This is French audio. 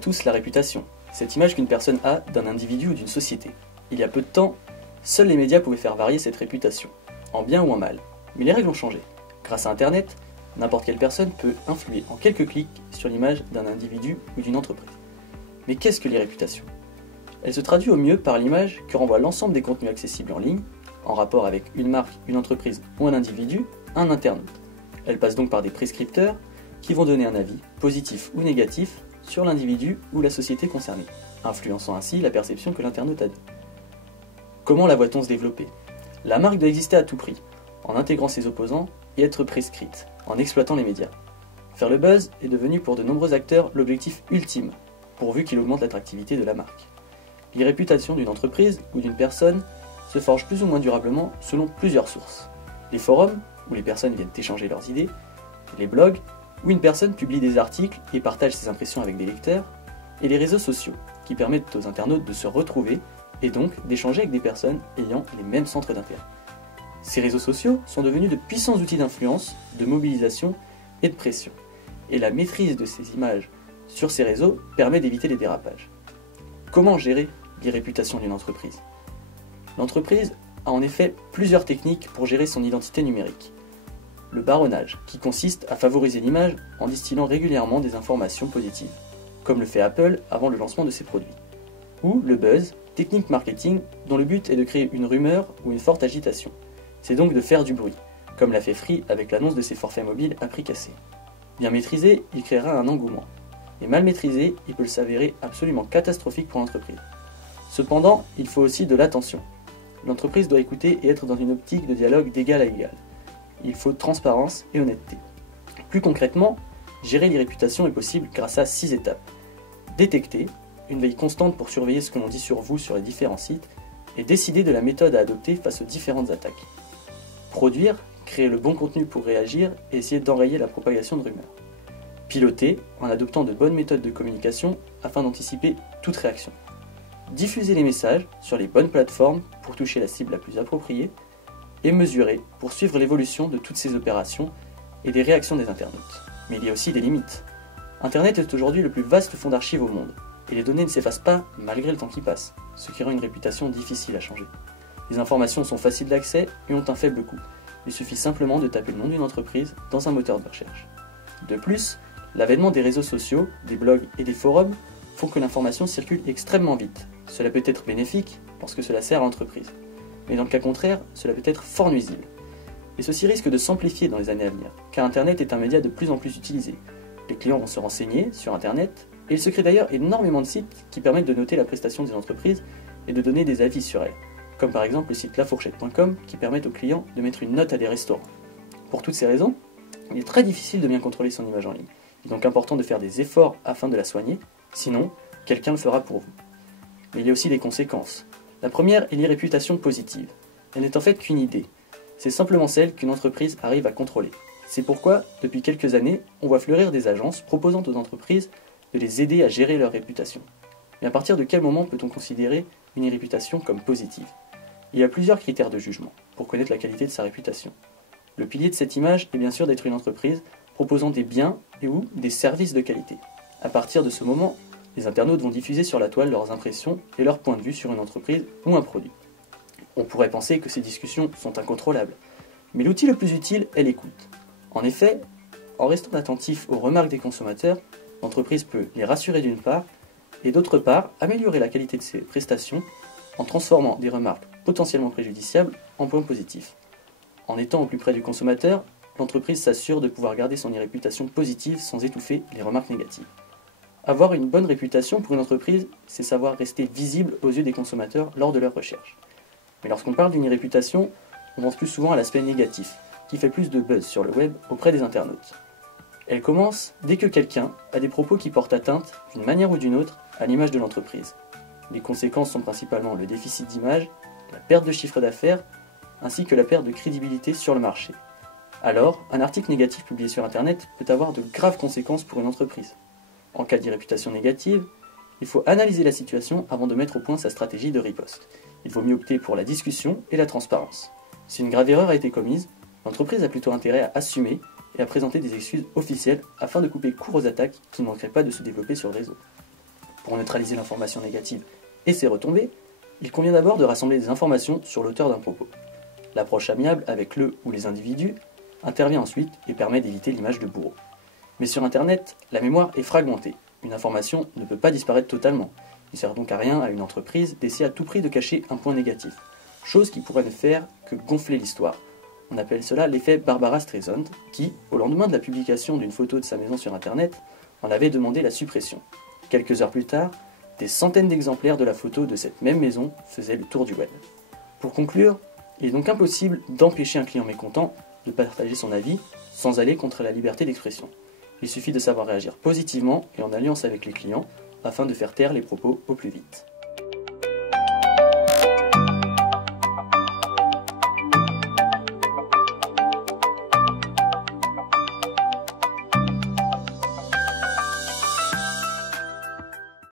tous la réputation, cette image qu'une personne a d'un individu ou d'une société. Il y a peu de temps, seuls les médias pouvaient faire varier cette réputation, en bien ou en mal. Mais les règles ont changé. Grâce à Internet, n'importe quelle personne peut influer en quelques clics sur l'image d'un individu ou d'une entreprise. Mais qu'est-ce que les réputations? Elle se traduit au mieux par l'image que renvoie l'ensemble des contenus accessibles en ligne, en rapport avec une marque, une entreprise ou un individu, un internaute. Elle passe donc par des prescripteurs qui vont donner un avis, positif ou négatif, sur l'individu ou la société concernée, influençant ainsi la perception que l'internaute a d'eux. Comment la voit-on se développer? La marque doit exister à tout prix, en intégrant ses opposants et être prescrite, en exploitant les médias. Faire le buzz est devenu pour de nombreux acteurs l'objectif ultime, pourvu qu'il augmente l'attractivité de la marque. Les réputations d'une entreprise ou d'une personne se forgent plus ou moins durablement selon plusieurs sources. Les forums, où les personnes viennent échanger leurs idées, les blogs, où une personne publie des articles et partage ses impressions avec des lecteurs, et les réseaux sociaux, qui permettent aux internautes de se retrouver et donc d'échanger avec des personnes ayant les mêmes centres d'intérêt. Ces réseaux sociaux sont devenus de puissants outils d'influence, de mobilisation et de pression, et la maîtrise de ces images sur ces réseaux permet d'éviter les dérapages. Comment gérer les réputations d'une entreprise? L'entreprise a en effet plusieurs techniques pour gérer son identité numérique. Le baronnage, qui consiste à favoriser l'image en distillant régulièrement des informations positives, comme le fait Apple avant le lancement de ses produits. Ou le buzz, technique marketing dont le but est de créer une rumeur ou une forte agitation. C'est donc de faire du bruit, comme l'a fait Free avec l'annonce de ses forfaits mobiles à prix cassé. Bien maîtrisé, il créera un engouement. Et mal maîtrisé, il peut s'avérer absolument catastrophique pour l'entreprise. Cependant, il faut aussi de l'attention. L'entreprise doit écouter et être dans une optique de dialogue d'égal à égal. Il faut transparence et honnêteté. Plus concrètement, gérer les réputations est possible grâce à 6 étapes. Détecter, une veille constante pour surveiller ce que l'on dit sur vous sur les différents sites, et décider de la méthode à adopter face aux différentes attaques. Produire, créer le bon contenu pour réagir et essayer d'enrayer la propagation de rumeurs. Piloter, en adoptant de bonnes méthodes de communication afin d'anticiper toute réaction. Diffuser les messages sur les bonnes plateformes pour toucher la cible la plus appropriée, et mesurer pour suivre l'évolution de toutes ces opérations et des réactions des internautes. Mais il y a aussi des limites. Internet est aujourd'hui le plus vaste fonds d'archives au monde, et les données ne s'effacent pas malgré le temps qui passe, ce qui rend une réputation difficile à changer. Les informations sont faciles d'accès et ont un faible coût. Il suffit simplement de taper le nom d'une entreprise dans un moteur de recherche. De plus, l'avènement des réseaux sociaux, des blogs et des forums font que l'information circule extrêmement vite. Cela peut être bénéfique parce que cela sert à l'entreprise. Mais dans le cas contraire, cela peut être fort nuisible. Et ceci risque de s'amplifier dans les années à venir, car Internet est un média de plus en plus utilisé. Les clients vont se renseigner sur Internet, et il se crée d'ailleurs énormément de sites qui permettent de noter la prestation des entreprises et de donner des avis sur elles, comme par exemple le site lafourchette.com qui permet aux clients de mettre une note à des restaurants. Pour toutes ces raisons, il est très difficile de bien contrôler son image en ligne. Il est donc important de faire des efforts afin de la soigner, sinon quelqu'un le fera pour vous. Mais il y a aussi des conséquences. La première est l'irréputation positive. Elle n'est en fait qu'une idée. C'est simplement celle qu'une entreprise arrive à contrôler. C'est pourquoi, depuis quelques années, on voit fleurir des agences proposant aux entreprises de les aider à gérer leur réputation. Mais à partir de quel moment peut-on considérer une réputation comme positive? Il y a plusieurs critères de jugement pour connaître la qualité de sa réputation. Le pilier de cette image est bien sûr d'être une entreprise proposant des biens et ou des services de qualité. À partir de ce moment, les internautes vont diffuser sur la toile leurs impressions et leurs points de vue sur une entreprise ou un produit. On pourrait penser que ces discussions sont incontrôlables, mais l'outil le plus utile est l'écoute. En effet, en restant attentif aux remarques des consommateurs, l'entreprise peut les rassurer d'une part, et d'autre part améliorer la qualité de ses prestations en transformant des remarques potentiellement préjudiciables en points positifs. En étant au plus près du consommateur, l'entreprise s'assure de pouvoir garder son réputation positive sans étouffer les remarques négatives. Avoir une bonne réputation pour une entreprise, c'est savoir rester visible aux yeux des consommateurs lors de leur recherche. Mais lorsqu'on parle d'une réputation, on pense plus souvent à l'aspect négatif, qui fait plus de buzz sur le web auprès des internautes. Elle commence dès que quelqu'un a des propos qui portent atteinte, d'une manière ou d'une autre, à l'image de l'entreprise. Les conséquences sont principalement le déficit d'image, la perte de chiffre d'affaires, ainsi que la perte de crédibilité sur le marché. Alors, un article négatif publié sur Internet peut avoir de graves conséquences pour une entreprise. En cas d'irréputation négative, il faut analyser la situation avant de mettre au point sa stratégie de riposte. Il vaut mieux opter pour la discussion et la transparence. Si une grave erreur a été commise, l'entreprise a plutôt intérêt à assumer et à présenter des excuses officielles afin de couper court aux attaques qui ne manqueraient pas de se développer sur le réseau. Pour neutraliser l'information négative et ses retombées, il convient d'abord de rassembler des informations sur l'auteur d'un propos. L'approche amiable avec le ou les individus intervient ensuite et permet d'éviter l'image de bourreau. Mais sur Internet, la mémoire est fragmentée. Une information ne peut pas disparaître totalement. Il ne sert donc à rien à une entreprise d'essayer à tout prix de cacher un point négatif, chose qui pourrait ne faire que gonfler l'histoire. On appelle cela l'effet Barbara Streisand, qui, au lendemain de la publication d'une photo de sa maison sur Internet, en avait demandé la suppression. Quelques heures plus tard, des centaines d'exemplaires de la photo de cette même maison faisaient le tour du web. Pour conclure, il est donc impossible d'empêcher un client mécontent de partager son avis sans aller contre la liberté d'expression. Il suffit de savoir réagir positivement et en alliance avec les clients afin de faire taire les propos au plus vite.